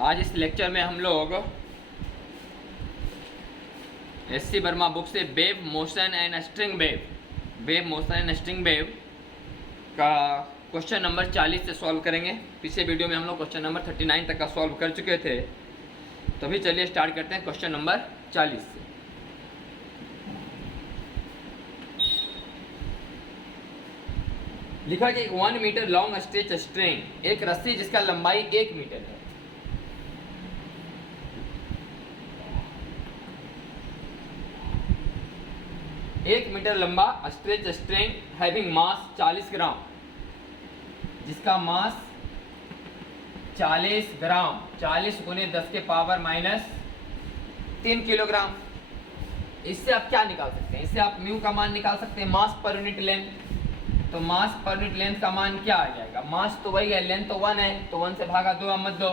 आज इस लेक्चर में हम लोग एस.सी. वर्मा बुक से wave motion and string wave का क्वेश्चन नंबर 40 से सॉल्व करेंगे। पिछले वीडियो में हम लोग क्वेश्चन नंबर 39 तक का सॉल्व कर चुके थे। तो अभी चलिए स्टार्ट करते हैं क्वेश्चन नंबर 40 से। लिखा कि 1 मीटर लॉन्ग स्ट्रेच स्ट्रिंग, एक रस्सी जिसका लंबाई 1 मीटर है, एक मीटर लंबा स्ट्रेच स्ट्रिंग हैविंग मास 40 ग्राम, जिसका मास 40 ग्राम 40 गुने 10 के पावर माइनस 3 किलोग्राम। इससे आप क्या निकाल सकते हैं? इससे आप म्यू का मान निकाल सकते हैं, मास पर यूनिट लेंथ। तो मास पर यूनिट लेंथ का मान क्या आ जाएगा? मास तो वही है, लेंथ तो 1 है, तो 1 से भागा 2 मत दो,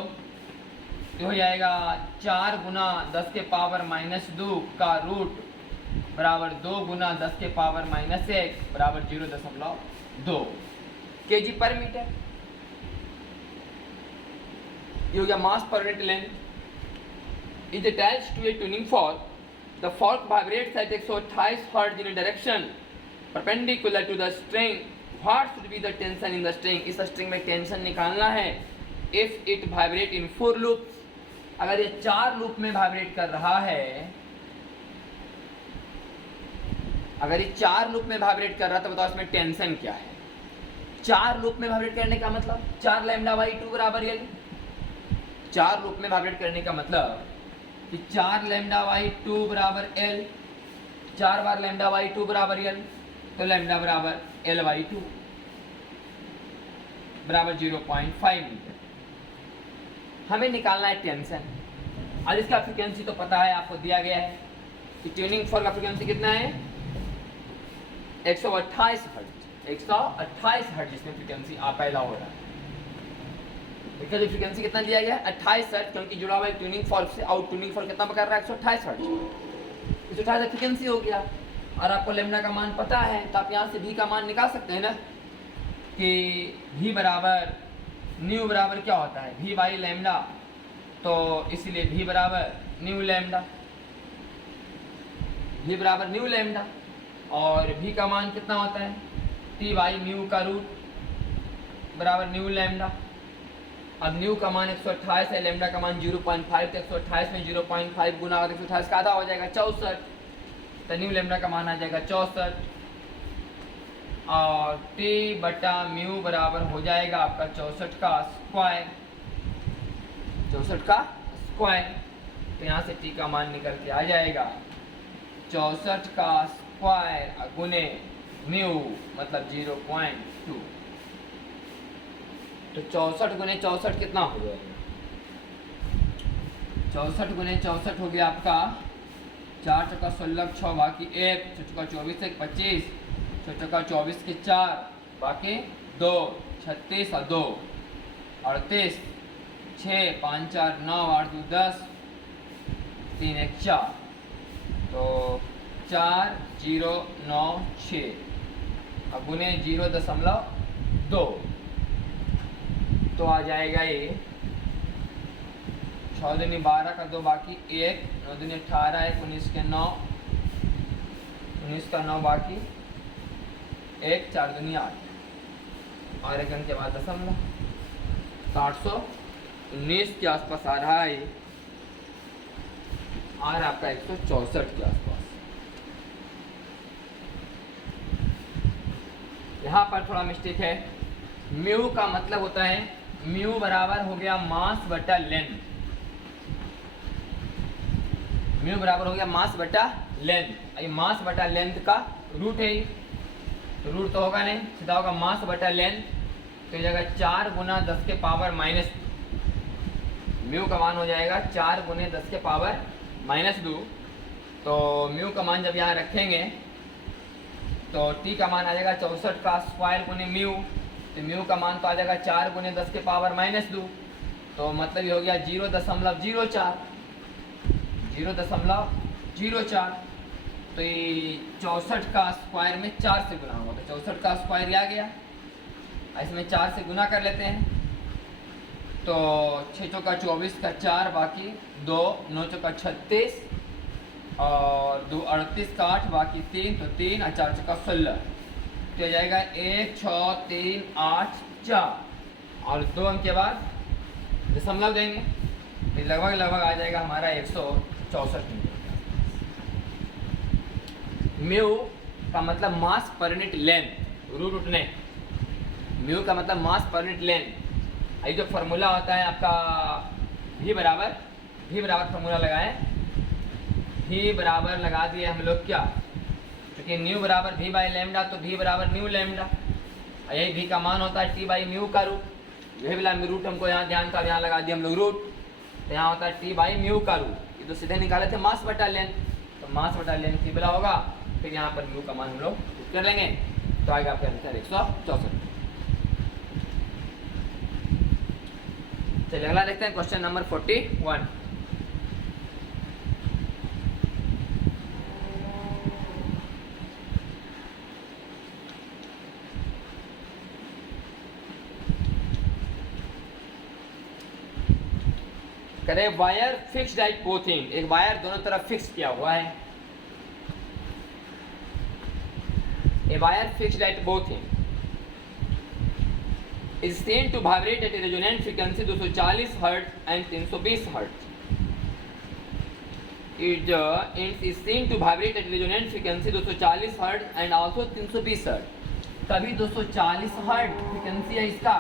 तो हो जाएगा 4 गुना 10 के पावर माइनस 2 का रूट बराबर 2 गुना 10 के पावर माइनस 1 बराबर 0.2 केजी पर मीटर। ये हो गया mass per unit length. Is attached to a tuning fork, the fork vibrates at 128 hertz in a direction perpendicular to the string. What should be the tension in the string? इस string में tension निकालना है। If it vibrate in 4 loops, अगर ये 4 loop में vibrate कर रहा है, अगर ये 4 लूप में वाइब्रेट कर रहा है तो बताओ इसमें टेंशन क्या है? 4 लूप में वाइब्रेट करने का मतलब 4 लैम्डा बाई 2 बराबर एल। 4 लूप में वाइब्रेट करने का मतलब कि 4 लैम्डा बाई 2 बराबर एल, 4 बार लैम्डा बाई 2 बराबर एल, तो लैम्डा बराबर एल बाई 2 बराबर 0.5 मीटर। हमें निकालना है टेंशन। आज इसका फ्रीक्वेंसी तो पता है, आपको दिया गया है कि ट्यूनिंग फॉर्क का फ्रीक्वेंसी कितना है? 128 हर्ट्ज। 128 हर्ट्ज इसमें फ्रीक्वेंसी पैदा हो रहा है। इसका जो फ्रीक्वेंसी कितना दिया गया है? 28 हर्ट्ज, क्योंकि जुड़ा हुआ है ट्यूनिंग फॉर्क से। आउट ट्यूनिंग फॉर्क कितना कर रहा है? 128 हर्ट्ज। 128 फ्रीक्वेंसी हो गया और आपको लैम्डा का मान पता है, तो आप यहाँ से भी का मान निकाल सकते हैं ना, कि भी बराबर न्यू बराबर क्या होता है? भी बाई लैम्डा, तो इसलिए भी बराबर न्यू लैम्डा, भी बराबर न्यू लैम्डा। और भी का मान कितना होता है? टी बाई म्यू का रूट बराबर न्यू लैम्डा। अब न्यू का मान 128 है, लैम्डा का मान 0.5, तो 128 में 0.5 गुना 128 का आधा हो जाएगा 64, तो न्यू लैम्डा का मान आ जाएगा 64। और टी बटा म्यू बराबर हो जाएगा आपका 64 का स्क्वायर, 64 का स्क्वायर। तो यहाँ से टी का मान निकल के आ जाएगा 64 का स्क्वायर गुने म्यू मतलब 0.2। तो 64 गुने 64 कितना हो जाएगा? 64 गुने 64 हो गया आपका 4 चौका 16 6 बाकी 1, 6 चौका 24 1 25, 6 चौका 24 के 4 बाकी 2, 36 और 2 38, 6 5 4 9 8 2 10, 3 1 4, तो 4096 अब गुने 0.2, तो आ जाएगा ये 6 दूनी 12 का 2 बाकी 1, 9 दूनी 18 1 19 के 9, 19 का 9 बाकी 1, 4 दूनी 8 और 1 अंक के बाद दशमलव, तो 819 के आसपास आ रहा है और आपका 164 के आसपास। यहाँ पर थोड़ा मिस्टेक है। म्यू का मतलब होता है, म्यू बराबर हो गया मास बटा लेंथ। म्यू बराबर हो गया मास बटा लेंथ। ये मास बटा लेंथ का रूट है, रूट तो होगा नहीं, सीधा होगा मास बटा लेंथ। तो जगह 4 गुना 10 के पावर माइनस, म्यू का मान हो जाएगा 4 गुने 10 के पावर माइनस 2। तो म्यू का मान जब यहाँ रखेंगे तो टी का मान आ जाएगा 64 का स्क्वायर गुने म्यू, तो म्यू का मान तो आ जाएगा 4 गुने 10 के पावर माइनस 2, तो मतलब ये हो गया 0.04, 0.04। तो ये 64 का स्क्वायर में 4 से गुना होगा, तो 64 का स्क्वायर आ गया, इसमें 4 से गुना कर लेते हैं, तो 6 चौका 24 का 4 बाकी 2, 9 चौका 36 और 2 38 का 8 बाकी 3, तो 3 और 4 चौका 16, तो हो जाएगा 1 6 3 8 4 और 2 अंक के बाद दशमलव देंगे, तो लगभग आ जाएगा हमारा 164 मीटर। म्यू का मतलब मास पर यूनिट लेंथ, रूट उठने, म्यू का मतलब मास पर यूनिट लेंथ। ये जो फॉर्मूला होता है आपका भी बराबर फॉर्मूला लगाएं, भी बराबर लगा दिए हम लोग क्या, क्योंकि न्यू बराबर भी बाई लैम्डा, तो भी बराबर न्यू लैम्डा, यही भी का मान होता है टी बाई म्यू का रूट, यही वाला रूट हमको यहाँ ध्यान था, यहाँ लगा दिया हम लोग रूट, तो यहाँ होता है टी बाई म्यू का रूट। ये तो सीधे निकाले थे मास बटा लेंथ, तो मास बटा लेंथ की बला होगा, फिर यहाँ पर म्यू का मान हम लोग कर लेंगे, तो आएगा आपका आंसर 164। चलिए अगला देखते हैं क्वेश्चन नंबर 41। करे wire fixed at both end, एक वायर दोनों तरफ फिक्स किया हुआ है, a wire fixed at both end is seen to vibrate at a resonant frequency 240 Hz and 320 Hz. It is seen to vibrate at a resonant frequency 240 Hz and also 320 Hz. कभी 240 Hz frequency है इसका,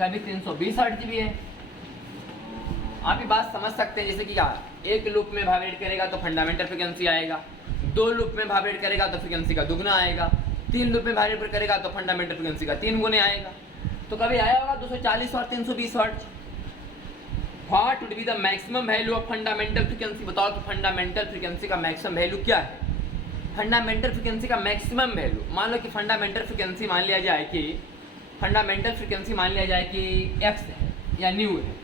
कभी 320 Hz की भी है। आप ये बात समझ सकते हैं, जैसे कि क्या, एक लूप में वाइब्रेट करेगा तो फंडामेंटल फ्रीक्वेंसी आएगा, 2 लूप में वाइब्रेट करेगा तो फ्रीक्वेंसी का दुगना आएगा, 3 लूप में वाइब्रेट करेगा तो फंडामेंटल फ्रीक्वेंसी का 3 गुने आएगा। तो कभी आया होगा 240 और 320 hertz. What would be the maximum value of fundamental frequency, बताओ कि फंडामेंटल फ्रीक्वेंसी का मैक्सिमम वैल्यू क्या है। फंडामेंटल फ्रीक्वेंसी का मैक्सिमम वैल्यू, मान लो कि फंडामेंटल फ्रीक्वेंसी मान लिया जाए कि x है या न्यू है।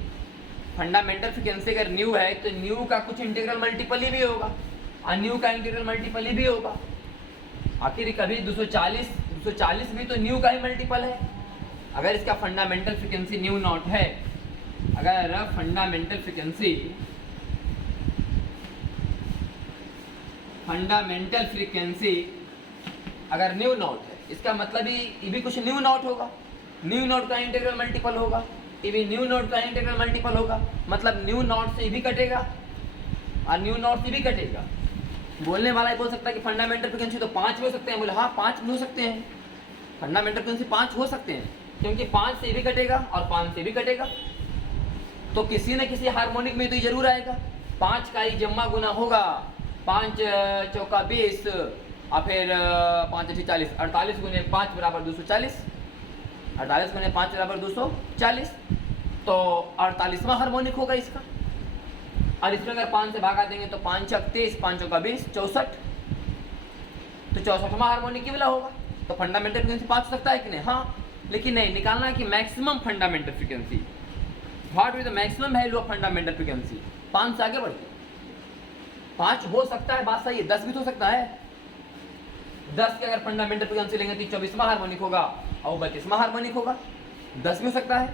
फंडामेंटल फ्रीक्वेंसी अगर न्यू है तो न्यू का कुछ इंटीग्रल मल्टीपल ही भी होगा और न्यू का इंटीग्रल मल्टीपल ही भी होगा। आखिर कभी 240 भी तो न्यू का ही मल्टीपल है। अगर इसका फंडामेंटल फ्रीक्वेंसी न्यू नॉट है, अगर फंडामेंटल फ्रीक्वेंसी अगर न्यू नॉट है, इसका मतलब ये भी कुछ न्यू नॉट होगा, न्यू नॉट का इंटीग्रल मल्टीपल होगा, ये भी न्यू नॉट का इंटीग्रल मल्टीपल होगा, मतलब न्यू नॉट से भी कटेगा और न्यू नॉट से भी कटेगा। बोलने वाला ही बोल सकता है कि फंडामेंटल फ्रीक्वेंसी तो 5 भी हो सकते हैं, बोले हाँ 5 भी हो सकते हैं, फंडामेंटल फ्रीक्वेंसी 5 हो सकते हैं, क्योंकि 5 से भी कटेगा और 5 से भी कटेगा, तो किसी न किसी हार्मोनिक में तो जरूर आएगा। 5 का ही जम्मा गुना होगा, 5 चौका 20 और फिर 5 अच्छी 40, 48 गुने 5 बराबर 240, 48 गुने 5 बराबर 240, तो 48वां हार्मोनिक होगा इसका। और इसमें अगर 5 से भागा देंगे तो 5 छक 23, 5 चौका 20, 64, तो 64वां हार्मोनिक ही वाला होगा। तो फंडामेंटल फ्रीक्वेंसी 5 हो सकता है कि नहीं, हाँ, लेकिन नहीं, निकालना है कि maximum fundamental frequency, what is the maximum value of fundamental frequency. 5 से आगे बढ़ते, 5 हो सकता है, बात सही है, 10 भी तो हो सकता है। 10 के अगर फंडामेंटल फ्रीक्वेंसी लेंगे तो 24वां हार्मोनिक होगा और 32वां हार्मोनिक होगा, 10 भी हो सकता है।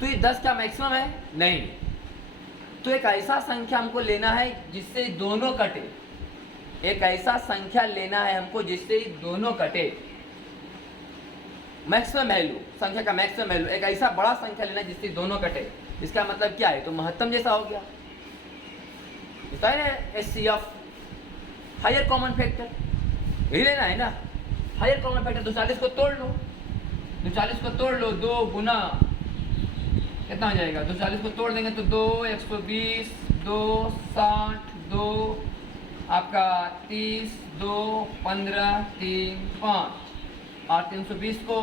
तो ये 10 क्या मैक्सिमम है? नहीं। तो एक ऐसा संख्या हमको लेना है जिससे दोनों कटे, एक ऐसा संख्या लेना है हमको जिससे दोनों कटे। मैक्सिमम वैल्यू, संख्या का मैक्सिमम वैल्यू, एक ऐसा बड़ा संख्या लेना है जिससे दोनों कटे। इसका मतलब क्या है? तो महत्तम जैसा हो गया, HCF, हायर कॉमन फैक्टर, यही लेना है ना। हायर कॉमन फैक्टर 240 को तोड़ लो, 240 को तोड़ लो, 2 गुना कितना हो जाएगा? 240 को तोड़ देंगे तो 2 120, 2 60, 2 आपका 30, 2 15, 3 5 और 320 को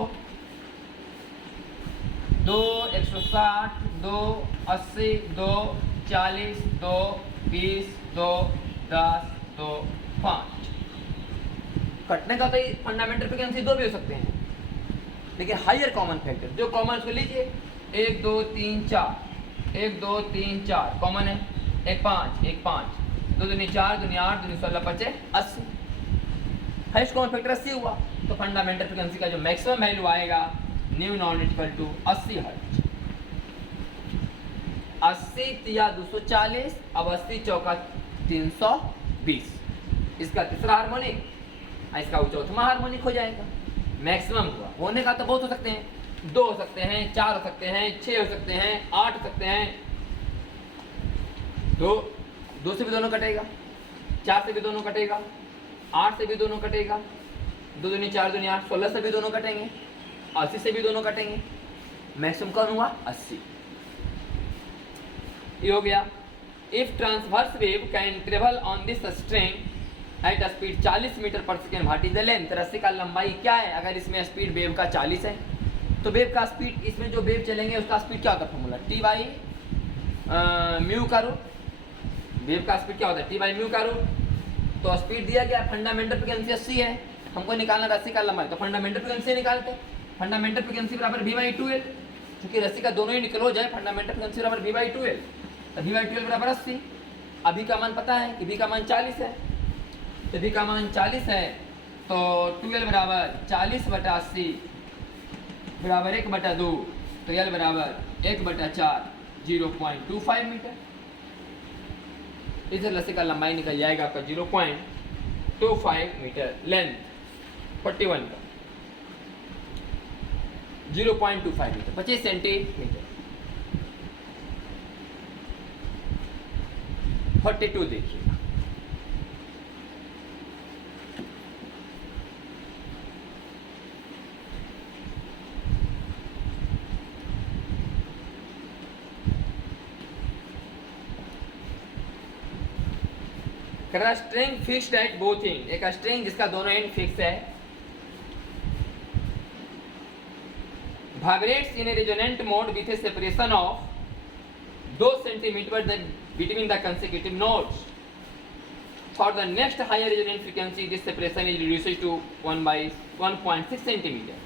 2 160, 2 80, 2 40, 2 20, 2 10, 2 5। कटने का तो फंडामेंटल फ्रीक्वेंसी 2 भी हो सकते हैं, लेकिन हायर कॉमन फैक्टर जो कॉमन उसको लीजिए, 1 2 3 4, 1 2 3 4 कॉमन है, 1 5 1 5, 2 दूनी 4, 2 8, 2 16 25 80। हाईएस्ट कॉमन फैक्टर 80 हुआ, तो फंडामेंटल फ्रीक्वेंसी का जो मैक्सिमम वैल्यू आएगा nu non equal to 80 hertz. 80 तिया 240, अब 80 चौका 320, इसका तीसरा हार्मोनिक, इसका चौथा हार्मोनिक हो जाएगा। मैक्सिमम हुआ, होने का तो बहुत हो सकते हैं, 2 हो सकते हैं, 4 हो सकते हैं, 6 हो सकते हैं, 8 हो सकते हैं। 2 से भी दोनों कटेगा, 4 से भी दोनों कटेगा, 8 से भी दोनों कटेगा, 2 दूनी 4 दूनी 8, 16 से भी दोनों कटेंगे, 80 से भी दोनों कटेंगे। मैक्सिमम कौन हुआ? 80। ये हो गया। If transverse wave can travel on this string at speed 40 metre per second, what is the length? रस्सी का लंबाई क्या है? अगर इसमें स्पीड वेव का 40 है तो वेव का स्पीड, इसमें जो वेव चलेंगे उसका स्पीड क्या होता है? फॉर्मूला टी बाई म्यू का रूट। वेव का स्पीड क्या होता है? टी बाई म्यू का रूट। तो स्पीड दिया गया, फंडामेंटल फ्रीक्वेंसी 80 है, हमको निकालना रस्सी का लंबाई, तो फंडामेंटल फ्रीक्वेंसी निकालते हैं। फंडामेंटल फ्रीक्वेंसी बराबर v बाई 2l, क्योंकि रस्सी का दोनों ही निकलो जाए, फंडामेंटल फ्रीक्वेंसी बराबर v बाई 2l, तो v बाई 2l बराबर 80। अभी का मान पता है कि v का मान 40 है, तो v का मान 40 है, तो 2l बराबर 40/80 बराबर 1/2, तो l बराबर 1/4, 0.25 मीटर। इस रस्सी का लंबाई निकल जाएगा आपका 0.25 मीटर, लेंथ 41 का 0.25 मीटर, 25 सेंटीमीटर। 42 देखिएगा। String fixed at both end, एक स्ट्रिंग जिसका दोनों एंड फिक्स है, vibrates in a resonant mode with a separation of 2 centimeter between the consecutive notes. For the next higher resonant frequency, this separation is reduced to 1/1.6 centimeter.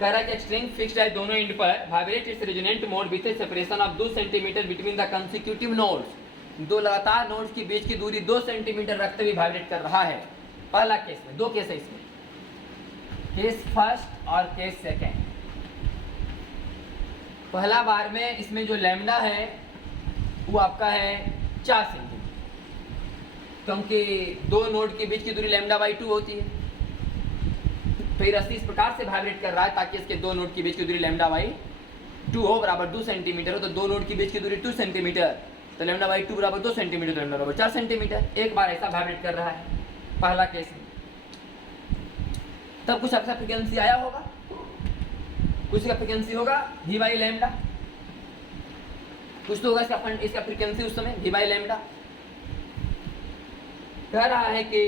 कह रहा है कि string fixed है दोनों and पर, vibrate it's resonant mode with A separation of 2 centimetre between the consecutive nodes, दो लगातार nodes के बीच की दूरी 2 सेंटीमीटर रखते हुए वाइब्रेट कर रहा है। पहला केस में, 2 केस है इसमें, केस फर्स्ट और केस सेकेंड। पहला बार में इसमें जो लैम्डा है वो आपका है 4 सेंटीमीटर, क्योंकि 2 नोड के बीच की दूरी लैम्डा बाई 2 होती है। फिर रस्सी इस प्रकार से वाइब्रेट कर रहा है ताकि इसके 2 नोड के बीच की दूरी लैम्डा बाई 2 हो, बराबर 2 सेंटीमीटर हो, तो 2 नोड के बीच की दूरी 2 सेंटीमीटर, तो लैम्डा बाई 2 बराबर 2 सेंटीमीटर, तो लैम्डा बराबर 4 सेंटीमीटर। एक बार ऐसा वाइब्रेट कर रहा है पहला केस में। तब कुछ अच्छा फ्रीक्वेंसी आया होगा, कुछ का फ्रीक्वेंसी होगा v बाई लैम्डा, कुछ तो होगा इसका फ्रीक्वेंसी उस समय v बाई लैम्डा। कह रहा है कि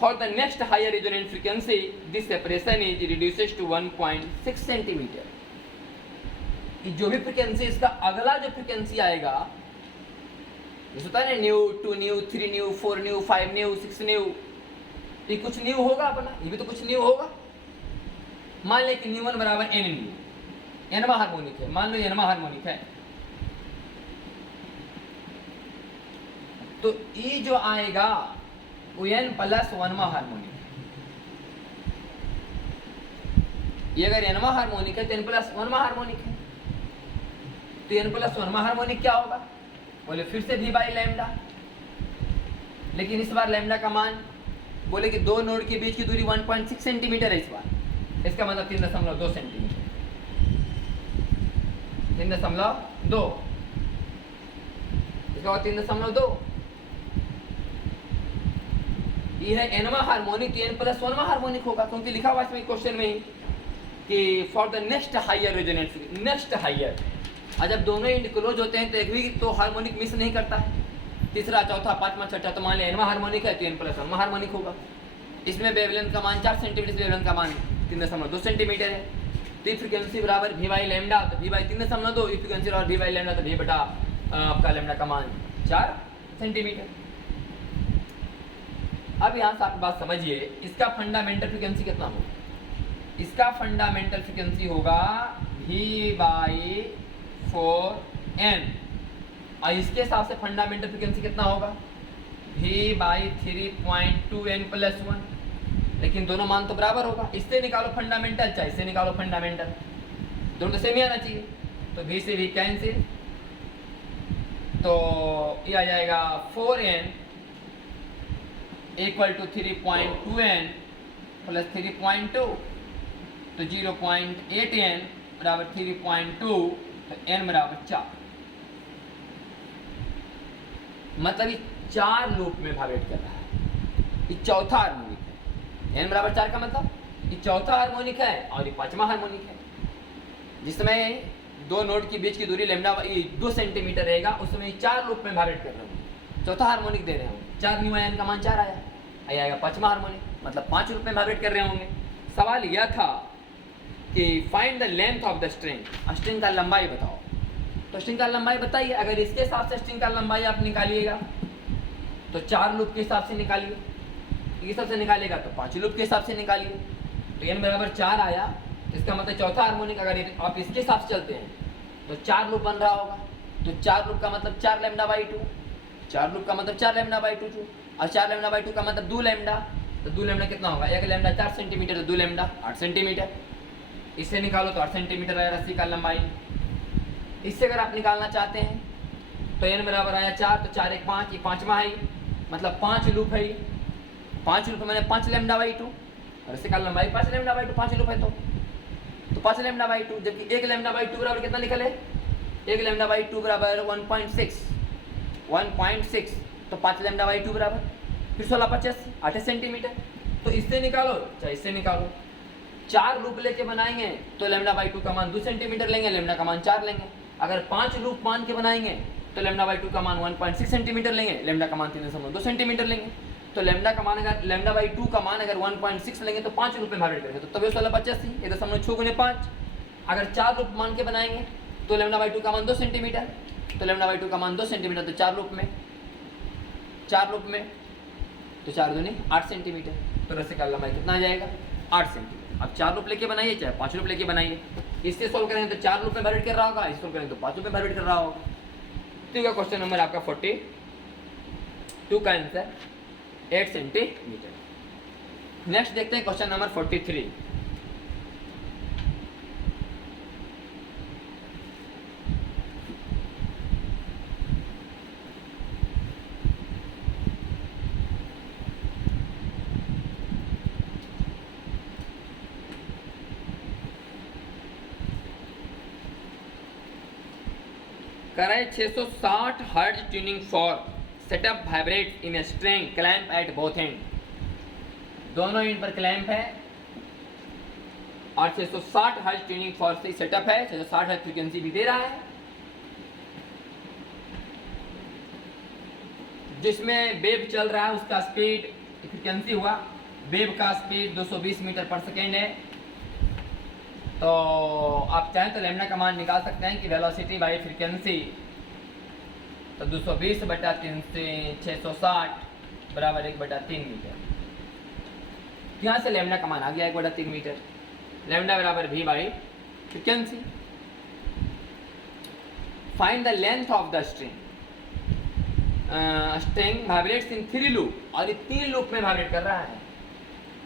for the next higher resonant frequency this separation is reduces to 1.6 centimetre. जो भी फ्रीक्वेंसी, इसका अगला जो फ्रीक्वेंसी आएगा, जैसे होता है ना new, 2 new, 3 new, 4 new, 5 new, 6 new, ये कुछ न्यू होगा अपना, ये भी तो कुछ न्यू होगा। मान ले कि न्यू 1 बराबर n न्यू, nवा हार्मोनिक है, मान लो nवा हार्मोनिक है, तो e जो आएगा वो n प्लस 1वां हार्मोनिक है। ये अगर nवा हार्मोनिक है तो n प्लस 1वां हार्मोनिक है, तो n प्लस 1वां हार्मोनिक क्या होगा? बोले फिर से v बाई लैम्डा, लेकिन इस बार लैम्डा का मान बोले कि 2 नोड के बीच की दूरी 1.6 सेंटीमीटर है इस बार, इसका मतलब 3.2 सेंटीमीटर, 3.2, इसका 3.2। ये है nवा हार्मोनिक, n प्लस 1वां हार्मोनिक होगा, क्योंकि लिखा हुआ इसमें क्वेश्चन में ही कि for the next higher resonance, next higher. और जब दोनों एंड क्लोज होते हैं तो एक भी तो हार्मोनिक मिस नहीं करता है, तीसरा, चौथा, पांचवा, छठा, तो मान लिया nवा हार्मोनिक है तो n प्लस 1वां हार्मोनिक होगा। इसमें वेवलेंथ का मान 4 सेंटीमीटर, वेवलेंथ का मान 3.2 सेंटीमीटर है, तो फ्रीक्वेंसी बराबर v बाई लैम्डा, तो v बाई 3.2, फ्रीक्वेंसी बराबर v बाई लैम्डा, तो v बटा आपका लैम्डा का मान 4 सेंटीमीटर। अब यहाँ से आप बात समझिए, इसका फंडामेंटल फ्रीक्वेंसी कितना होगा? इसका फंडामेंटल फ्रीक्वेंसी होगा v बाई 4n, और इसके हिसाब से फंडामेंटल फ्रीक्वेंसी कितना होगा? v बाई 3.2n प्लस 1, लेकिन दोनों मान तो बराबर होगा। इससे निकालो फंडामेंटल, चाहे इससे निकालो फंडामेंटल, दोनों तो सेम ही आना चाहिए। तो v से v कैंसिल, तो ये आ जाएगा 4n equal to 3.2n plus 3.2, तो 0.8n बराबर 3.2, तो n बराबर 4। मतलब ये 4 लूप में वाइब्रेट कर रहा है। ये चौथा हार्मोनिक है। n बराबर 4 का मतलब ये चौथा हार्मोनिक है और ये पांचवा हार्मोनिक है। जिसमें दो नोट के बीच की दूरी लैम्डा 2 सेंटीमीटर रहेगा, उसमें 4 लूप में वाइब्रेट कर रहे होंगे। चौथा हार्मोनिक दे रहे होंगे, 4 न्यू n का मान 4 आया, आएगा पांचवा हार्मोनिक, मतलब 5 लूप में वाइब्रेट कर रहे होंगे। सवाल यह था कि find the length of the string, string का लंबाई बताओ। तो स्ट्रिंग का लंबाई बताइए। अगर इसके हिसाब से स्ट्रिंग का लंबाई आप निकालिएगा तो 4 लूप के हिसाब से निकालिए, इस हिसाब से निकालेगा तो 5 लूप के हिसाब से निकालिए। तो n बराबर 4 आया, इसका मतलब चौथा हार्मोनिक अगर आप इसके हिसाब से चलते हैं तो 4 लूप बन रहा होगा। तो 4 लूप का मतलब 4 लैम्डा बाई 2, 4 लूप का मतलब 4 लैम्डा बाई 2 और 4 लैम्डा बाई 2 का मतलब 2 लैम्डा। तो 2 लैम्डा कितना होगा? 1 लैम्डा 4 सेंटीमीटर, तो 2 लैम्डा 8 सेंटीमीटर। इससे निकालो तो 8 सेंटीमीटर आया रस्सी का लंबाई। इससे अगर आप निकालना चाहते हैं तो n बराबर आया 4, तो 4 1 5, ये पांचवा है, मतलब 5 लूप है। 5 लूप मैंने 5 लैम्डा बाई 2, रस्सी का लंबाई 5 लैम्डा बाई 2, 5 लूप है तो 5 लैम्डा बाई 2, जबकि 1 लैम्डा बाई 2 बराबर कितना निकले? 1 लैम्डा बाई 2 बराबर 1.6, तो 5 लैम्डा बाई 2 बराबर फिर 16 50 8 सेंटीमीटर। तो इससे निकालो चाहे इससे निकालो, 4 लूप लेके बनाएंगे तो लैम्डा बाई 2 का मान 2 सेंटीमीटर लेंगे, लैम्डा का मान 4 लेंगे। अगर 5 लूप मान के बनाएंगे तो लैम्डा बाई 2 का मान 1.6 सेंटीमीटर लेंगे, लैम्डा का मान 3.2 सेंटीमीटर लेंगे। तो लैम्डा का मान अगर लैम्डा बाई 2 का मान अगर 1.6 लेंगे तो 5 लूप में वाइब्रेट करेंगे, तो तब 16 85, 1.6 गुने 5। अगर 4 लूप मान के बनाएंगे तो लैम्डा बाई 2 का मान 2 सेंटीमीटर, तो लैम्डा बाई 2 का मान 2 सेंटीमीटर, तो 4 लूप में तो 4 दूनी 8 सेंटीमीटर। तो रस्सी का लंबाई कितना आ जाएगा? 8 सेंटीमीटर। अब 4 लूप लेके बनाइए चाहे 5 लूप लेके बनाइए। इससे सोल्व करेंगे तो 4 लूप में वाइब्रेट कर रहा होगा, इससे सोल्व करेंगे तो 5 लूप में वाइब्रेट कर रहा होगा। तो ये क्वेश्चन नंबर आपका 42 का आंसर 8 सेंटीमीटर। नेक्स्ट देखते हैं क्वेश्चन नंबर 43। कराए 660 hertz tuning for setup vibrate in string clamp eight both and. दोनों एंड पर क्लैंप है और 660 हर्ट्ज ट्यूनिंग फॉर से सेटअप है, 660 हर्ट्ज फ्रीक्वेंसी भी दे रहा है, जिसमें वेव चल रहा है उसका स्पीड फ्रीक्वेंसी हुआ, वेव का स्पीड 220 मीटर पर सेकेंड है। तो आप चाहें तो लैम्डा का मान निकाल सकते हैं कि वेलोसिटी बाई फ्रीक्वेंसी, तो 220 बटा 3 से 660 बराबर 1/3 मीटर। यहाँ से लैम्डा का मान आ गया 1/3 मीटर। लैम्डा बराबर v by frequency. Find the length of the string. String vibrates in 3 loop, और ये 3 लूप में वाइब्रेट कर रहा है।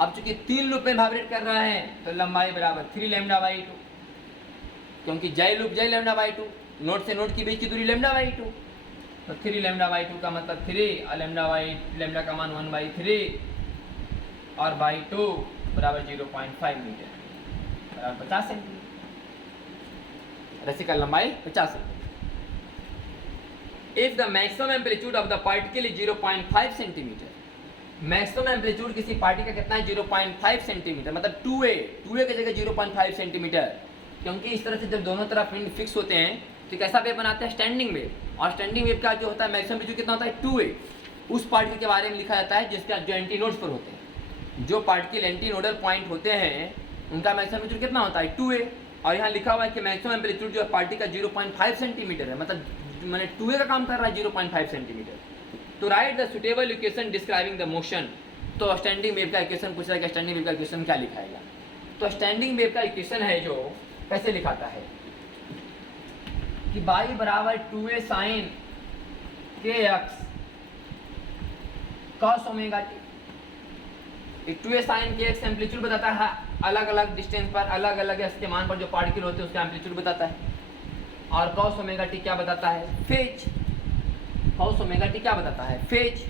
अब चूंकि 3 लूप में वाइब्रेट कर रहा है तो लंबाई बराबर 3 लैम्डा बाई 2, क्योंकि जय लूप जय लैम्डा बाई 2, नोड से नोड के बीच की दूरी लैम्डा बाई 2, तो 3 लैम्डा बाई 2 का मतलब 3 और लैम्डा का मान 1/3 और बाई 2 बराबर 0.5 मीटर बराबर 50 सेंटीमीटर। रस्सी का लंबाई 50 centimetre. If the maximum amplitude of the particle is 0.5 centimetre, maximum amplitude किसी पार्टिकल का कितना है? 0.5 सेंटीमीटर, मतलब 2a की जगह 0.5 सेंटीमीटर, क्योंकि इस तरह से जब दोनों तरफ पिंड फिक्स होते हैं तो कैसा वेव बनाते हैं? Standing wave. और स्टैंडिंग वेव का जो होता है मैक्सिमम एम्पलीट्यूड कितना होता है? 2a। उस पार्टिकल के बारे में लिखा जाता है जिसका जो एंटी नोड्स पर होते हैं, जो पार्टिकल एंटी नोडल पॉइंट होते हैं उनका मैक्सिमम एम्पलीट्यूड कितना होता है? 2a। और यहाँ लिखा हुआ है कि मैक्सिमम एम्पलीट्यूड जो पार्टिकल का 0.5 सेंटीमीटर है, मतलब मैंने 2a का काम कर रहा है 0.5 सेंटीमीटर। तो write the suitable equation describing the motion. तो स्टैंडिंग वेव का इक्वेशन पूछ रहा है कि स्टैंडिंग वेव का इक्वेशन क्या लिखाएगा? तो स्टैंडिंग वेव का इक्वेशन है जो कैसे लिखाता है कि y बराबर 2a sine kx cos omega t। 2a sine kx amplitude बताता है अलग अलग डिस्टेंस पर, अलग अलग के मान पर जो पार्टिकल होते हैं उसका एम्पलीट्यूड बताता है। और कॉस ओमेगा टी क्या बताता है, फेज। कॉस ओमेगा टी क्या बताता है, फेज।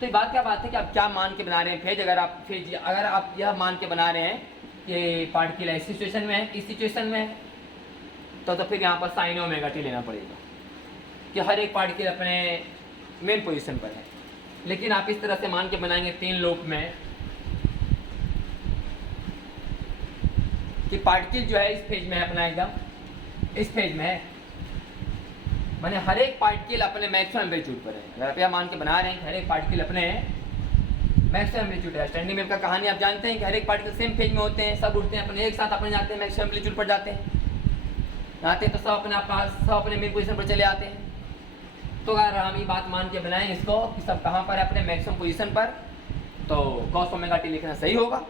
तो ये बात क्या बात है कि आप क्या मान के बना रहे हैं फेज। अगर आप यह मान के बना रहे हैं कि पार्टिकल इस सिचुएशन में है, इस सिचुएशन में है, तो फिर यहाँ पर साइन ओमेगा टी लेना पड़ेगा कि हर एक पार्टिकल अपने मेन पोजीशन पर है। लेकिन आप इस तरह से मान के बनाएंगे 3 लूप में कि पार्टिकल जो है इस फेज में है अपना, एकदम इस फेज में है, माने हर एक पार्टिकल अपने मैक्सिमम एम्पलीट्यूड पर है। अगर आप यह मान के बना रहे हैं कि हर एक पार्टिकल अपने मैक्सिमम एम्पलीट्यूड है। स्टैंडिंग वेव का कहानी आप जानते हैं कि हर एक पार्टिकल सेम फेज में होते हैं, सब उठते हैं अपने एक साथ, अपने जाते हैं मैक्सिमम एम्पलीट्यूड पर जाते हैं तो सब अपने मेन पोजीशन पर चले आते हैं। तो अगर हम ये बात मान के बनाएं इसको कि सब कहाँ पर है, अपने मैक्सिमम पोजीशन पर, तो कॉस ओमेगा टी लिखना सही होगा।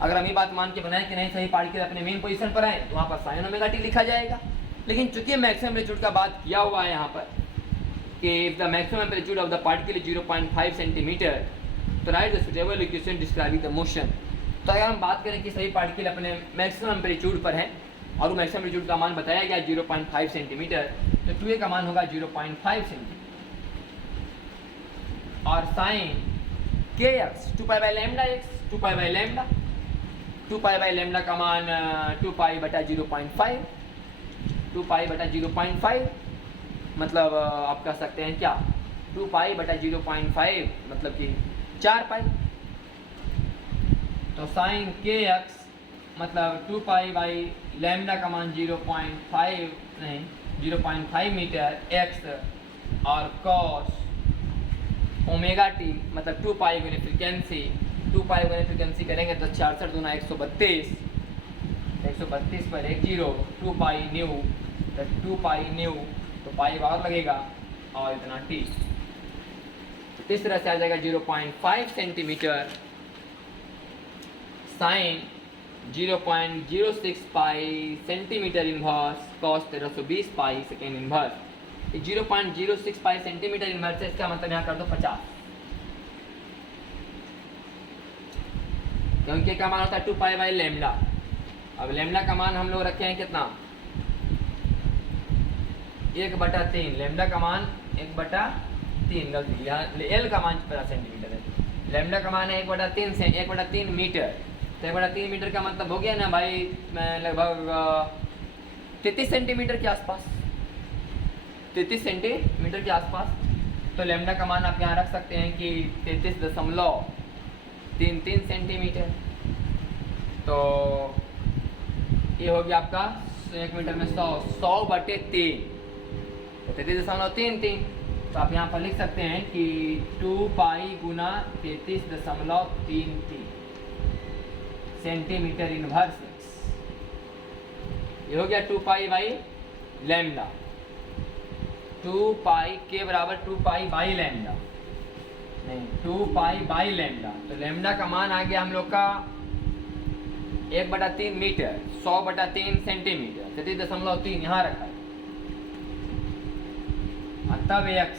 अगर हम ये बात मान के बनाएं कि नहीं, सही पार्टिकल अपने मेन पोजीशन पर आए, तो वहाँ पर साइन ओमेगा टी लिखा जाएगा। लेकिन चूंकि मैक्सिमम एम्पलीट्यूड का बात किया हुआ है यहाँ पर कि if the maximum amplitude of the particle is 0.5 centimetre, तो write the suitable equation describing the motion. तो अगर हम बात करें कि सभी पार्टिकल अपने मैक्सिमम एम्पलीट्यूड पर है और वो मैक्सिमम एम्पलीट्यूड का मान बताया गया 0.5 सेंटीमीटर, तो 2a का मान होगा 0.5 सेंटीमीटर और sine kx 2 pi by lambda x, 2 pi by lambda, 2 pi by lambda का मान 2 पाई बटा 0.5, 2 पाई बटा 0.5 मतलब आप कह सकते हैं क्या, 2 पाई बटा 0.5 मतलब कि 4 पाई। तो साइन kx मतलब 2 पाई बाई लैम्डा का मान 0.5 मीटर x और कॉस ओमेगा टी मतलब 2 पाई गुने फ्रीक्वेंसी, 2 पाई गुने फ्रीक्वेंसी करेंगे तो 66 दूना 132, 132 पर 1 0, 2 पाई न्यू, तो 2 पाई न्यू, तो पाई बाहर लगेगा और इतना टी। तो इस तरह से आ जाएगा 0.5 centimetre sine 0.06 pi centimetre inverse cos 1320 pi second inverse. 0.06 pi centimetre inverse है, इसका मतलब यहाँ कर दो 50, क्योंकि का मान होता है 2 पाई बाई लैम्डा। अब लैम्डा का मान हम लोग रखे हैं कितना, 1/3, लैम्डा का मान 1/3, गलती यहाँ एल का मान 50 सेंटीमीटर है, लैम्डा का मान है 1/3 से 1/3 मीटर। तो 1/3 मीटर का मतलब हो गया ना भाई, मैं लगभग 33 सेंटीमीटर के आसपास, 33 सेंटीमीटर के आसपास। तो लैम्डा का मान आप यहाँ रख सकते हैं कि 33.33 सेंटीमीटर। तो ये हो गया आपका 1 मीटर में 100/3, तो 33.33। तो आप यहाँ पर लिख सकते हैं कि 2 पाई गुना 33.33 सेंटीमीटर इनवर्स x। ये हो गया 2 पाई बाई लैम्डा, 2 पाई के बराबर 2 पाई बाई लैम्डा, नहीं 2 पाई बाई लैम्डा। तो लैम्डा का मान आ गया हम लोग का 1/3 मीटर, 100/3 सेंटीमीटर, 33.3 यहाँ रखा है, और तब x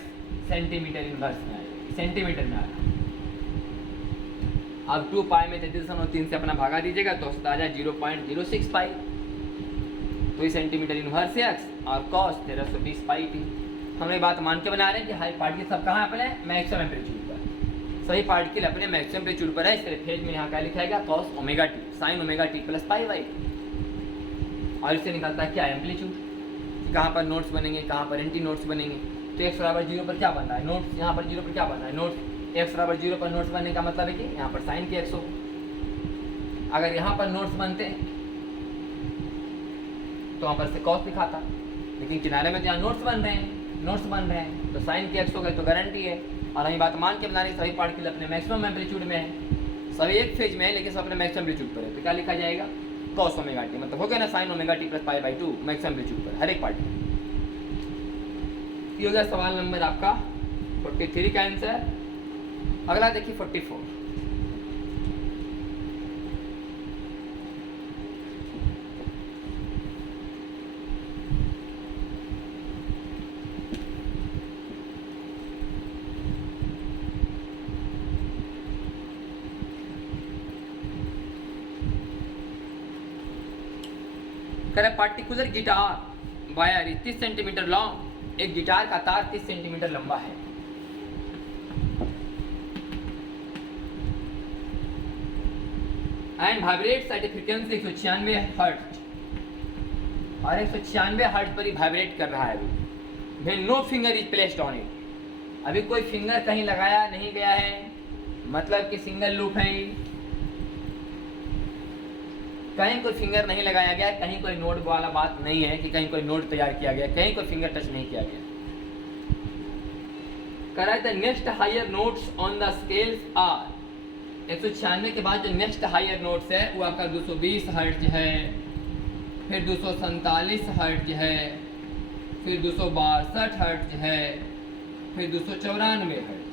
सेंटीमीटर इनवर्स में आएगा, सेंटीमीटर में आ रहा है। अब 2 पाई में 33.3 से अपना भागा दीजिएगा तो आ जाए 0.06 पाई, तो ये सेंटीमीटर इनवर्स है x और कॉस 1320 पाई थी। हम ये बात मान के बना रहे हैं कि हाई पार्टिकल सब कहाँ अपने मैक्सिमम एम्पलीट्यूड पर, सही पार्टिकल अपने मैक्सिमम एम्पलीट्यूड पर है, इसलिए फेज में यहाँ क्या लिखा गया, cos omega T sine omega T plus pi by. और इससे निकलता है क्या, एम्पलीट्यूड। कहाँ पर नोट्स बनेंगे, कहाँ पर एंटी नोट्स बनेंगे। तो x बराबर 0 पर क्या बन रहा है, नोट्स, यहाँ पर 0 पर क्या बन रहा है, नोट्स। x बराबर 0 पर नोट्स बनने का मतलब है कि यहाँ पर साइन की x हो। अगर यहाँ पर नोट्स बनते तो वहाँ पर से कॉस दिखाता, लेकिन किनारे में तो यहाँ नोट्स बन रहे हैं, नोट्स बन रहे हैं, तो साइन की x हो गए तो गारंटी है। और हम बात मान के बना रहे सभी पार्टिकल अपने मैक्सिमम एम्पलीट्यूड में है, सभी एक फेज में है लेकिन सब अपने मैक्सिमम एम्पलीट्यूड पर है, तो क्या लिखा जाएगा, कॉस ओमेगा टी, मतलब हो गया ना sine omega T plus pi by 2 maximum amplitude पर हर एक पार्टिकल। ये हो गया सवाल नंबर आपका 43 का आंसर। अगला देखिए 44। कह रहा है particular guitar wire is 30 centimetre long, एक गिटार का तार 30 सेंटीमीटर लंबा है। And vibrates at a frequency 196 hertz, और 196 हर्ट्ज पर ही वाइब्रेट कर रहा है अभी। When no finger is placed on it, अभी कोई फिंगर कहीं लगाया नहीं गया है, मतलब कि सिंगल लूप है, कहीं कोई फिंगर नहीं लगाया गया, कहीं कोई नोट वाला बात नहीं है कि कहीं कोई नोट तैयार किया गया, कहीं कोई फिंगर टच नहीं किया गया। कह the next higher notes on the scales are, 196 के बाद जो नेक्स्ट हायर नोट्स है वो आपका 220 हर्ट्ज है, फिर 247 हर्ट्ज है, फिर 262 हर्ट्ज है, फिर 294 हर्ट्ज।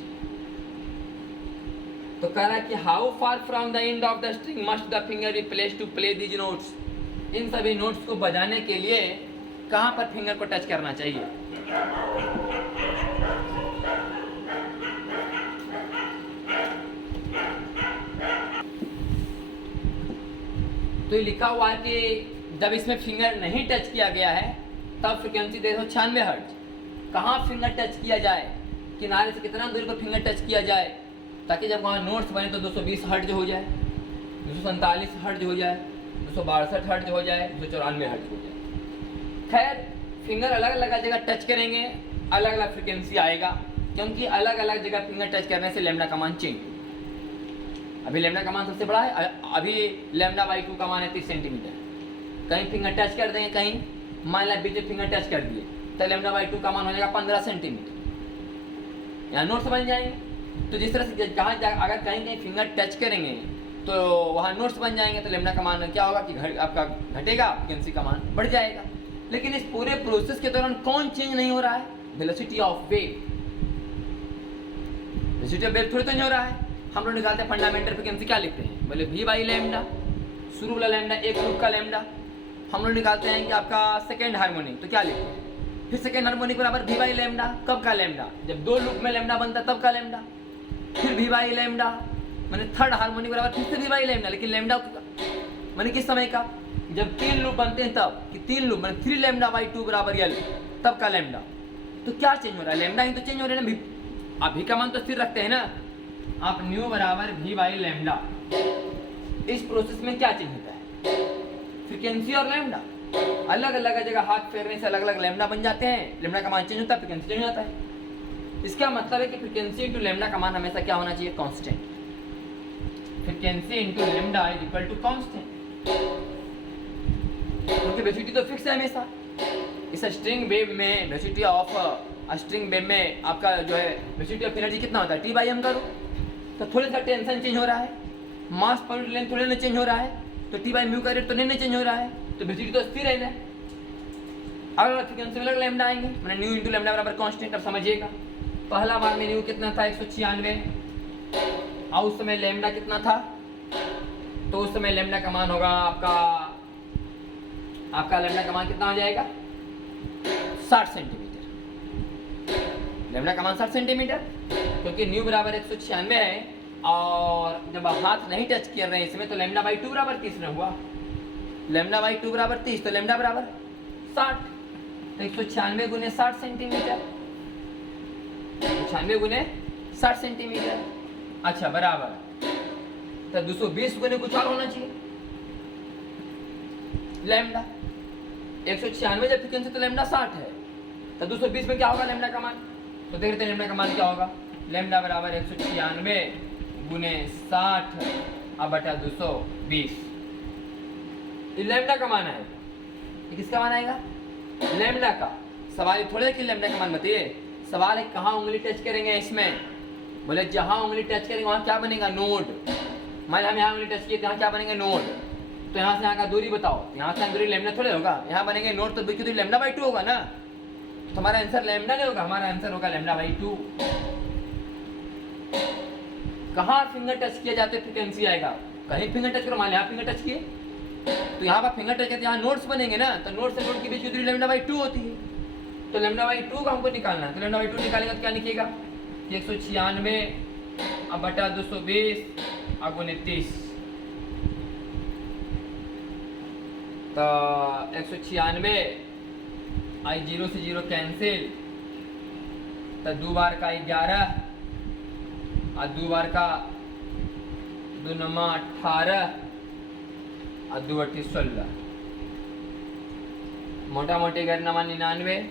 तो कह रहा है कि how far from the end of the string must the finger be placed to play these notes, इन सभी नोट्स को बजाने के लिए कहाँ पर फिंगर को टच करना चाहिए। तो ये लिखा हुआ है कि जब इसमें फिंगर नहीं टच किया गया है तब फ्रिक्वेंसी 196 हर्ट्ज। कहाँ फिंगर टच किया जाए, किनारे से कितना दूर पर फिंगर टच किया जाए ताकि जब वहाँ नोट्स बने तो 220 हर्ट्ज हो जाए, 247 हर्ट्ज हो जाए, 262 हर्ट्ज हो जाए, 294 हर्ट्ज हो जाए। खैर फिंगर अलग अलग जगह टच करेंगे अलग अलग फ्रिक्वेंसी आएगा, क्योंकि अलग अलग जगह फिंगर टच करने से लैम्डा का मान चेंज होगा। अभी लैम्डा का मान सबसे बड़ा है, अभी λ/2 का मान है 30 सेंटीमीटर। कहीं फिंगर टच कर देंगे, कहीं मान ला बीच में फिंगर टच कर दिए तो λ/2 का मान हो जाएगा 15 सेंटीमीटर। यहाँ नोट्स बन जाएंगे। तो जिस तरह से जहाँ अगर कहीं कहीं फिंगर टच करेंगे तो वहाँ नोट्स बन जाएंगे, तो लैम्डा का मान क्या होगा कि आपका घटेगा, फ्रीक्वेंसी का मान बढ़ जाएगा। लेकिन इस पूरे प्रोसेस के दौरान कौन चेंज नहीं हो रहा है? Velocity of wave. Velocity of wave थोड़ी तो नहीं हो रहा है। हम लोग निकालते हैं फंडामेंटल फ्रीक्वेंसी, क्या लिखते हैं? बोले v/λ, शुरू वाला लैम्डा, एक लूप का लैम्डा। हम लोग निकालते हैं कि आपका सेकेंड हार्मोनिक, तो क्या लिखते हैं? फिर सेकेंड हार्मोनिक बराबर v/λ, कब का लैम्डा? जब दो लूप में लैम्डा बनता तब का लैम्डा। फिर v/λ मैंने थर्ड हार्मोनिक बराबर फिर से v/λ, लेकिन लैम्डा मैंने किस समय का? जब तीन लूप बनते हैं तब, कि तीन लूप मैंने 3λ/2 बराबर l, तब का लैम्डा। तो क्या चेंज हो रहा है? लैम्डा ही तो चेंज हो रहा है ना। अभी का मान तो स्थिर रखते हैं ना आप, न्यू बराबर v/λ। इस प्रोसेस में क्या चेंज होता है? फ्रीक्वेंसी और लैम्डा। अलग अलग जगह हाथ फेरने से अलग अलग लैम्डा बन जाते हैं, लैम्डा का मान चेंज होता है, फ्रीक्वेंसी चेंज होता है। इसका मतलब है कि फ्रीक्वेंसी इंटू लैम्डा का मान हमेशा क्या होना चाहिए? Constant. Frequency into lambda is equal to constant, क्योंकि वेलोसिटी तो फिक्स है हमेशा। इस स्ट्रिंग वेव में वेलोसिटी ऑफ स्ट्रिंग वेव में आपका जो है वेलोसिटी ऑफ एनर्जी कितना होता है? T/m करो, तो थोड़ा सा टेंशन चेंज हो रहा है, मास पर लेंथ थोड़ा ना चेंज हो रहा है, तो T/μ का रेट तो नहीं चेंज हो रहा है, तो वेलोसिटी तो स्थिर है ना। अलग फ्रीक्वेंसी में अलग लैम्डा आएंगे, मैंने न्यू इंटू लैम्डा बराबर कांस्टेंट। अब समझिएगा, पहला बार में न्यू कितना था? 196, और उस समय लैम्डा कितना था? तो उस समय लैम्डा का मान होगा आपका लैम्डा का मान कितना हो जाएगा? 60 सेंटीमीटर। लैम्डा का मान 60 सेंटीमीटर, क्योंकि न्यू बराबर 196 है, और जब हाथ नहीं टच कर रहे हैं इसमें, तो λ/2 बराबर 30 न हुआ। λ/2 बराबर 30, तो लैम्डा बराबर 60, तो 196 गुने 60 सेंटीमीटर, 196 गुने 60 सेंटीमीटर। अच्छा बराबर, तो 220 गुने कुछ और होना चाहिए लैम्डा। 196 जब फ्रीक्वेंसी तो लैम्डा 60 है, तो 220 में क्या होगा लैम्डा का मान? तो देखते हैं लैम्डा का मान क्या होगा। लैम्डा बराबर 196 गुने 60 अब बटा 220। ये लैम्डा का मान है। ये किसका मान आएगा? लैम्डा का। सवाल थोड़े कि लैम्डा का मान बताइए, सवाल है कहाँ उंगली टच करेंगे इसमें। बोले जहाँ उंगली टच करेंगे वहाँ क्या बनेगा? नोड। मान हम यहाँ उंगली टच किए, यहाँ क्या बनेंगे? नोड। तो यहाँ से यहाँ का दूरी बताओ, यहाँ से दूरी लैम्डा थोड़े होगा, यहाँ बनेंगे नोड, तो दूरी λ/2 होगा ना। तो हमारा आंसर लैम्डा नहीं होगा, हमारा आंसर होगा λ/2। कहाँ फिंगर टच किया जाते फ्रीक्वेंसी आएगा? कहीं फिंगर टच करो, मान यहाँ फिंगर टच किए, तो यहाँ पर फिंगर टच करते यहाँ नोट्स बनेंगे ना, तो नोट से नोट के बीच की दूरी λ/2 होती है। तो λ/2 को हमको निकालना है, तो λ/2 निकालेंगे तो क्या लिखिएगा? 196 अब बटा 220 अब गुने 30, तो 196 आई 0 से 0 कैंसिल, तो 2 बार का 11 और 2 बार का 2 नमा 18 और 2 अट्ठी 16, मोटा मोटी 11 नमा 99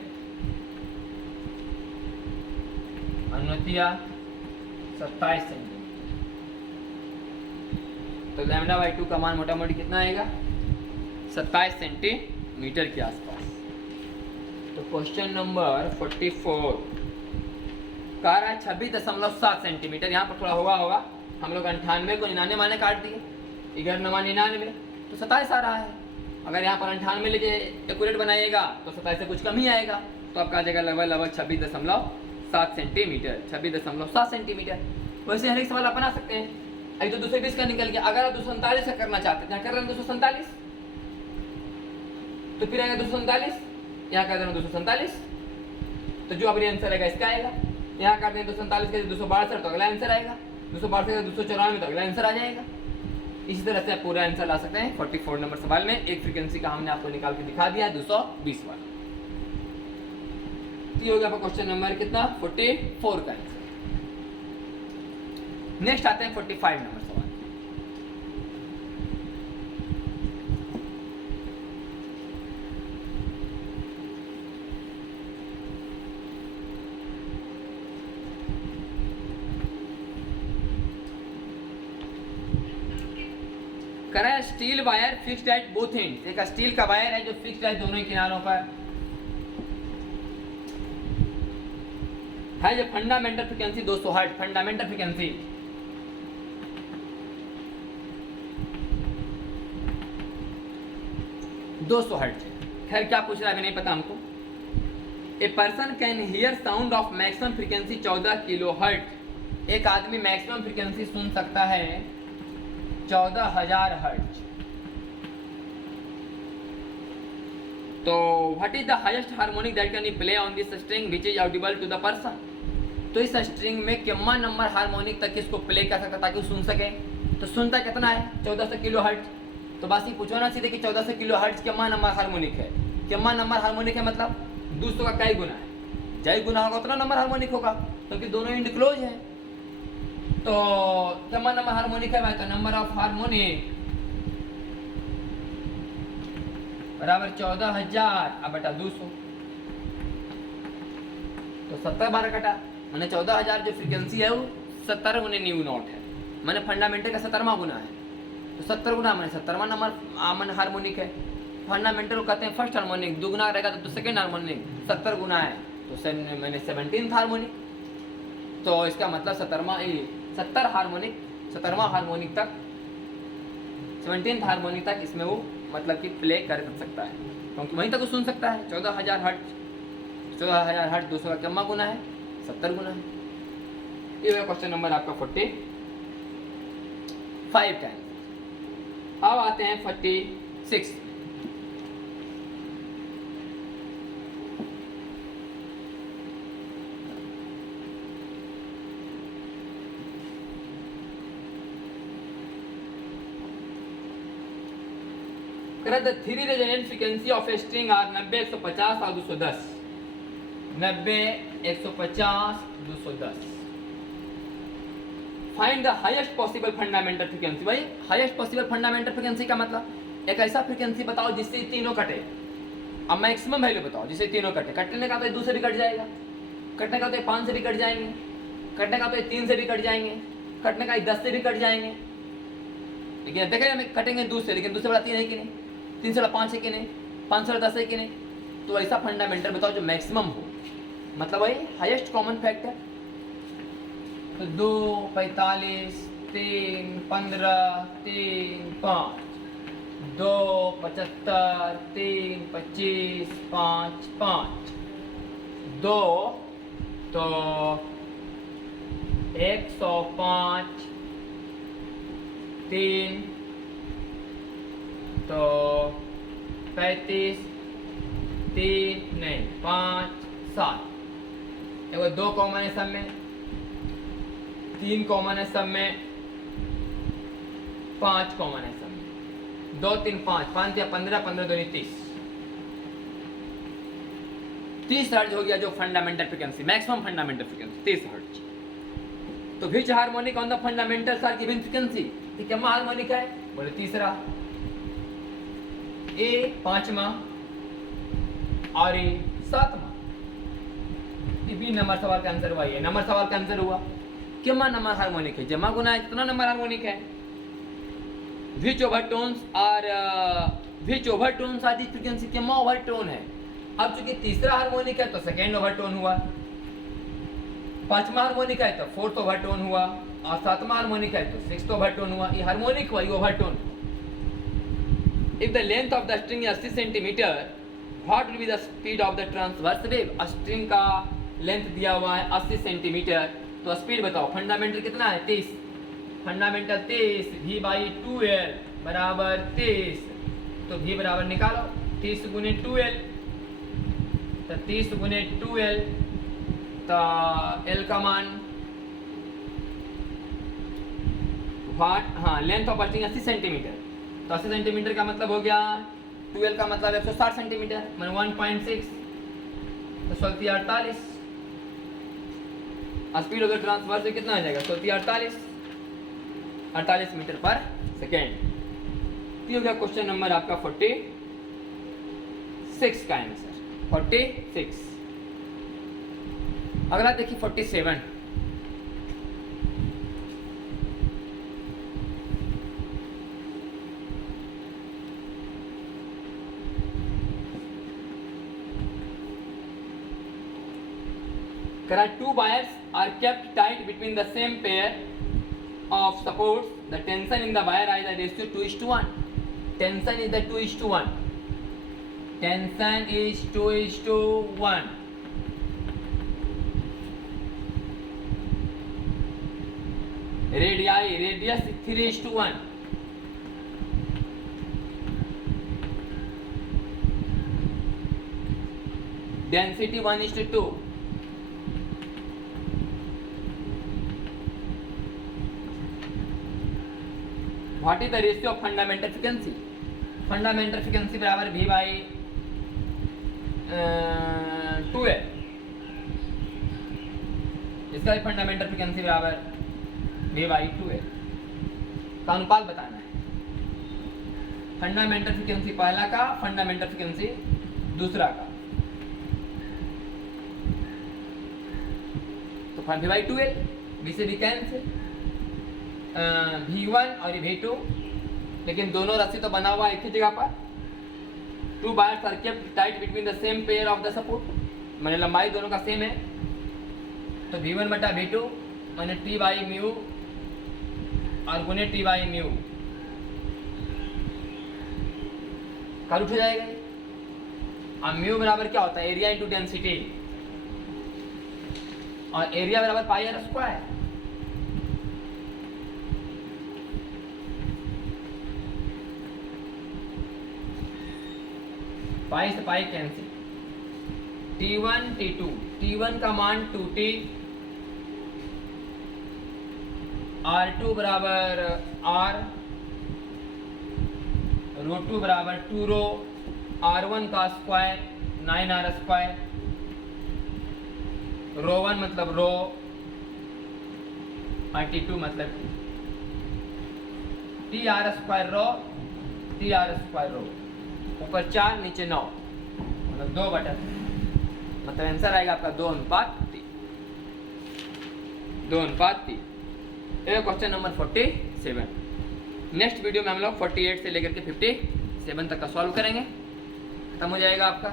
अन्नतिया 27 सेंटीमीटर। तो लैम्डा बाई 2 का मान मोटा मोटी कितना आएगा? 27 सेंटीमीटर के आसपास। तो क्वेश्चन नंबर 44 कह रहा है 26.7 सेंटीमीटर। यहाँ पर थोड़ा होगा हम लोग 98 को 99 माने काट दिए, 11 नमा 99 तो 27 आ रहा है। अगर यहाँ पर 98 लेके एक्यूरेट बनाइएगा तो 27 से कुछ कम ही आएगा, तो आपका आ जाएगा लगभग 26.7 सेंटीमीटर। 26.7 सेंटीमीटर। वैसे हर एक सवाल अपना सकते हैं। अभी तो 220 का निकल गया। अगर आप 247 का करना चाहते हैं, कर रहे हैं 247, तो फिर आएगा 247, यहाँ कर रहे हैं 247, तो जो अपनी आंसर आएगा इसका आएगा। यहाँ करते हैं 247 के 262 तो अगला आंसर आएगा, 262 से 294 तो अगला आंसर आ जाएगा। इसी तरह से आप पूरा आंसर ला सकते हैं। 44 नंबर सवाल में एक फ्रीक्वेंसी का हमने आपको निकाल के दिखा दिया 220 वाला। ये हो गया आपका क्वेश्चन नंबर कितना? 44 का आंसर। नेक्स्ट आते हैं 45 नंबर सवाल। करा steel wire fixed at both ends. एक स्टील का वायर है जो फिक्स्ड है दोनों ही किनारों पर, है जो fundamental frequency 200 hertz. Fundamental frequency 200 hertz. खैर क्या पूछ रहा है नहीं पता हमको। A person can hear sound of maximum frequency 14 kilo hertz. एक आदमी मैक्सिमम फ्रीक्वेंसी सुन सकता है 14,000 हर्ट्ज। तो what is the highest harmonic that can be play on this string which is audible to the person. तो इस string में कितना number harmonic तक इसको प्ले कर सकता ताकि वो सुन सके। तो सुनता कितना है? 1400 किलो हर्ट्ज। तो बस ये पूछो ना सीधे कि 1400 किलो हर्ट्ज कितना नंबर हार्मोनिक है। कितना नंबर हार्मोनिक है मतलब 200 का कई गुना है, जय गुना होगा उतना नंबर हार्मोनिक होगा, क्योंकि दोनों इंड क्लोज है। तो कितना नंबर हार्मोनिक है भाई? तो नंबर ऑफ हार्मोनिक बराबर 14,000 अब बटा 200। तो 70 बार कटा, मैंने 14,000 जो फ्रीक्वेंसी है वो 70 गुने न्यू नॉट है, मैंने फंडामेंटल का 70वां गुना है। तो 70 गुना मैंने 70वां नंबर हार्मोनिक है। फंडामेंटल को कहते हैं फर्स्ट हार्मोनिक, दुगुना रहेगा तो सेकंड हार्मोनिक, 70 गुना है तो मैंने 17th हार्मोनिक। तो इसका मतलब 70 हार्मोनिक 17वां हार्मोनिक तक 17th हार्मोनिक तक इसमें वो मतलब कि प्ले कर सकता है, क्योंकि वहीं तक वो सुन सकता है। 14,000 हर्ट्ज 14,000 हर्ट्ज 200 का कितना गुना है? 70 गुना है। ये होगा क्वेश्चन नंबर आपका 45 का। अब आते हैं 46। The three resonant frequency of a string are 90, 150 और 210। 90, 150, 210। Find the highest possible fundamental frequency। भाई highest possible fundamental frequency का मतलब एक ऐसा फ्रीक्वेंसी बताओ जिससे तीनों कटे। अब मैक्सिमम वैल्यू बताओ जिससे तीनों कटे। कटने का तो 2 से भी कट जाएगा, कटने का तो 5 से भी कट जाएंगे, कटने का तो 3 से भी कट जाएंगे, कटने का 10 से भी कट जाएंगे। लेकिन देखें हमें कटेंगे 2 से, लेकिन 2 से बड़ा 3 है कि नहीं, 3 से बड़ा 5 है कि नहीं, 5 से बड़ा 10 है कि नहीं। तो ऐसा फंडामेंटल बताओ जो मैक्सिमम हो, मतलब भाई हाईएस्ट कॉमन फैक्टर। तो 2, 45, 3, 15, 3, 5, 2, 75, 3, 25, 5, 5, 2 तो 105, 3 तो 35, 3 नहीं 5, 7। देखो 2 कॉमन है सब में, 3 कॉमन है सब में, 5 कॉमन है सब में। 2, 3, 5, 5 या 15, 15 2 30। 30 हर्ट्ज हो गया जो fundamental frequency, maximum fundamental frequency 30 hertz. तो which harmonic on the fundamentals are given frequency, ठीक है, हार्मोनिक है, बोले तीसरा, ए पांचवा और ए सातवां। ये भी नंबर सवाल का आंसर हुआ, ये नंबर सवाल का आंसर हुआ। कितना नंबर हार्मोनिक है, जमा गुना है कितना नंबर हार्मोनिक है। विच ओवरटोन्स आर दी फ्रीक्वेंसी, कितना ओवरटोन है। अब चूंकि तीसरा हार्मोनिक है तो सेकेंड ओवरटोन हुआ, पांचवा हार्मोनिक है तो फोर्थ ओवरटोन हुआ, और सातवां हार्मोनिक है तो सिक्स्थ ओवरटोन हुआ। ये हार्मोनिक हुआ, ये overtone. If the length of the string 80 centimetre, what will be the speed of the transverse wave. String का लेंथ दिया हुआ है 80 सेंटीमीटर, तो स्पीड बताओ। फंडामेंटल कितना है 30, फंडामेंटल 30, v बाई 2l बराबर 30, तो v बराबर निकालो 30 गुने 2l, तो 30 गुने 2l, तो l का मान व्हाट, हाँ लेंथ ऑफ स्ट्रिंग 80 सेंटीमीटर, तो 80 सेंटीमीटर का मतलब हो गया 2l का मतलब 160 सेंटीमीटर, मान 1.6, तो 1648। स्पीड ऑफ द ट्रांसवर्स कितना आ जाएगा 48 मीटर पर सेकेंड। ये हो गया क्वेश्चन नंबर आपका 46 का आंसर, 46। अगला देखिए 47। Two wires are kept tight between the same pair of supports. The tension in the wire is the ratio 2:1. Tension is the 2:1. Tension is 2:1. Radius 3:1. Density 1:2. What is the ratio of fundamental frequency? Fundamental frequency बराबर v by 2l, इसका भी fundamental frequency बराबर v by 2l का अनुपात बताना है। Fundamental frequency पहला का, फंडामेंटल फ्रीक्वेंसी दूसरा का, तो v by 2l, v से v कैंसिल, v1 और v2, लेकिन दोनों रस्सी तो बना हुआ एक ही जगह पर। Two wires are kept tight between the same pair of the support, मैंने लंबाई दोनों का सेम है, तो v1 बटा v2 मैंने t बाई म्यू और गुने t बाई म्यू कल उठ जाएगा। और म्यू बराबर क्या होता है, एरिया इंटू डेंसिटी, और एरिया बराबर पाई आर स्क्वायर। पाई से pi cancel, T1 T2, T1 का मान 2T, R2 बराबर R, रो2 बराबर 2 रो, R1 का स्क्वायर 9R स्क्वायर, रो1 मतलब रो और T2 मतलब TR square rho, TR square rho, ऊपर 4 नीचे 9, मतलब 2 बटा, मतलब आंसर आएगा आपका 2:3। ये क्वेश्चन नंबर 47। नेक्स्ट वीडियो में हम लोग 48 से लेकर के 57 तक का सॉल्व करेंगे, खत्म हो जाएगा आपका।